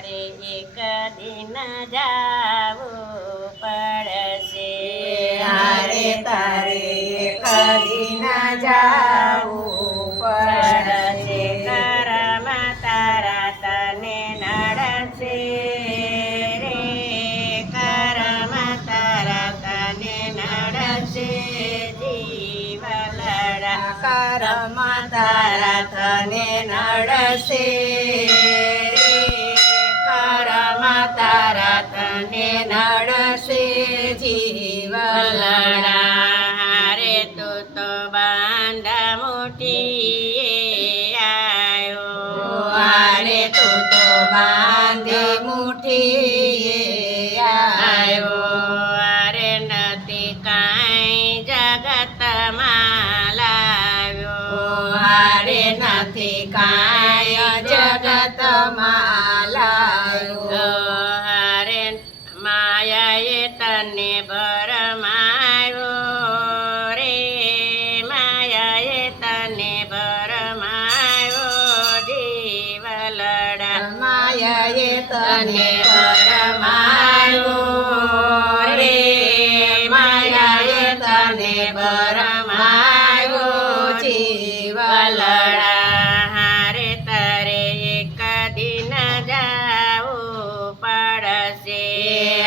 તારે એક દિન જાવું પડશે હારે તારે એક દિન જાવું પડશે કરમ તારા તને નડશે રે કરમ તારા તને નડશે જીવલડા કરમ તારા તને નડશે રે કરમ તારા તને નડશે જીવલડા હારે તું તો બાંધા મુઠીએ આવ્યો હારે તું તો બાંધી મુઠીએ આવ્યો હારે નથી કાંઈ જગતમાં લાવ્યો હારે નથી કાંઈ જગતમાં લાવ્યો હારે માયાએ તને ભરમાયો રે માયાએ તને ભરમાયો જીવલડા માયાએ તને ભરમાયો રે માયાએ તને ભરમાયો જીવલડા હારે તારે એક દિન જાવું પડશે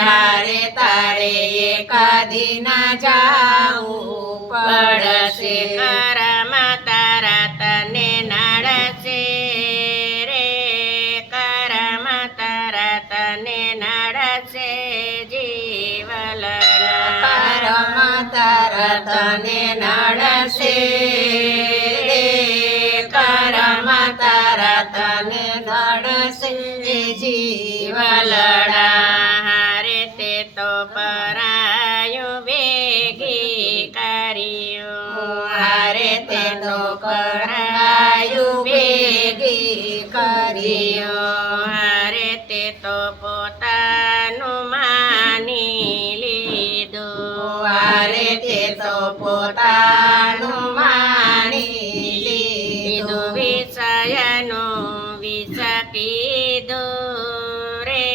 હારે તારે એક દિન જાવું પડશે કરમ તારા તને નડશે રે કરમ તારા તને નડશે જીવલડા કરમ તારા તને નડશે રે કરમ તારા તને નડશે જીવલડા હારે તે તો પરાયું ભેગી કર્યું હારે તે તો કરાયું ભેગી કર્યું હારે તે તો પોતાનું માની લીધું હારે તે તો પોતાનું માની લીધું વિષયનું વિષ કીધું રે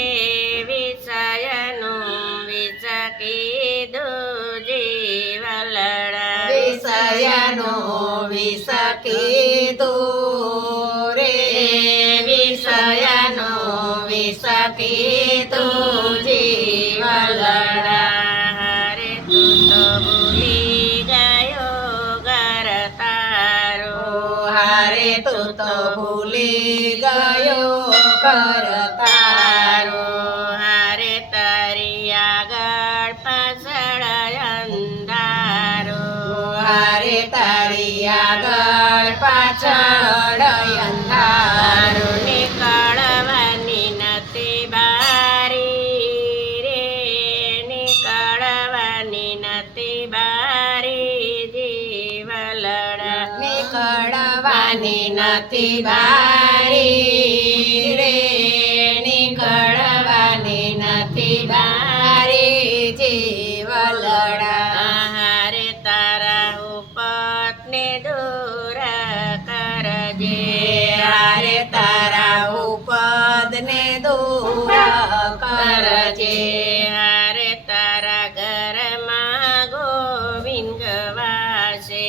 વિષયનું વિષ કીધું જીવલડા વિષયનો વિષ કીધું રે વિષયનો વિષ કીધું જીવલડા હારે તું તો ભૂલી ગયો ઘર તારું હારે તું તો ભૂલી ગયો કર તારું હારે તારી આગળ પાછળ અંધારું હારે તારી આગળ પાછળ અંધારું નીકળવાની નથી બારી રે નીકળવાની નથી બારી જીવલડા નીકળવાની નથી બારી રે નીકળવાની નથી બારી જીવલડા હારે તારા ઉપતને દૂર કરજે હારે તારા ઉપદને દૂર કરજે હારે તારા ઘરમાં ગોવિંદ ગવાશે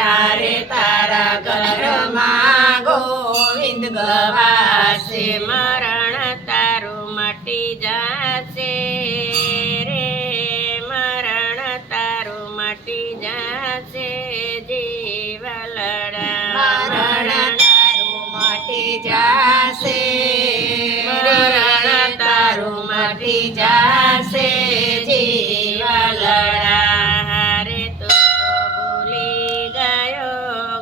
હારે તારા ઘરમાં ગોવિંદ ગવાશે મરણ તારું મટી જાશે રે મરણ તારું મટી જાશે જીવલડા મરણ તારું મટી જાશે મરણ તારું મટી જાશે જીવલડા હારે તું તો ભૂલી ગયો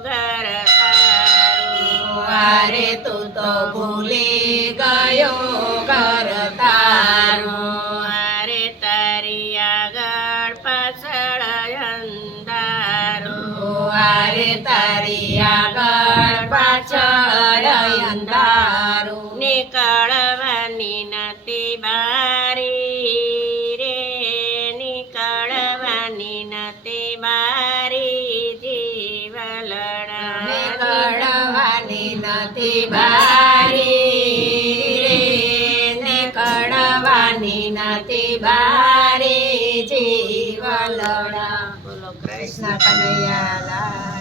ઘર તારું હારે તું તો ભૂલી ગયો ઘર તારું હારે તારી આગળ પાછળ અંધારું હારે તારી આગળ પાછળ અંધારું નીકળવાની નથી બારી રે નીકળવાની નથી બારી જીવલડા નીકળવાની નથી બારી રે મળવાની નથી બારી જીવલડા. બોલો કૃષ્ણ કનૈયા લાલ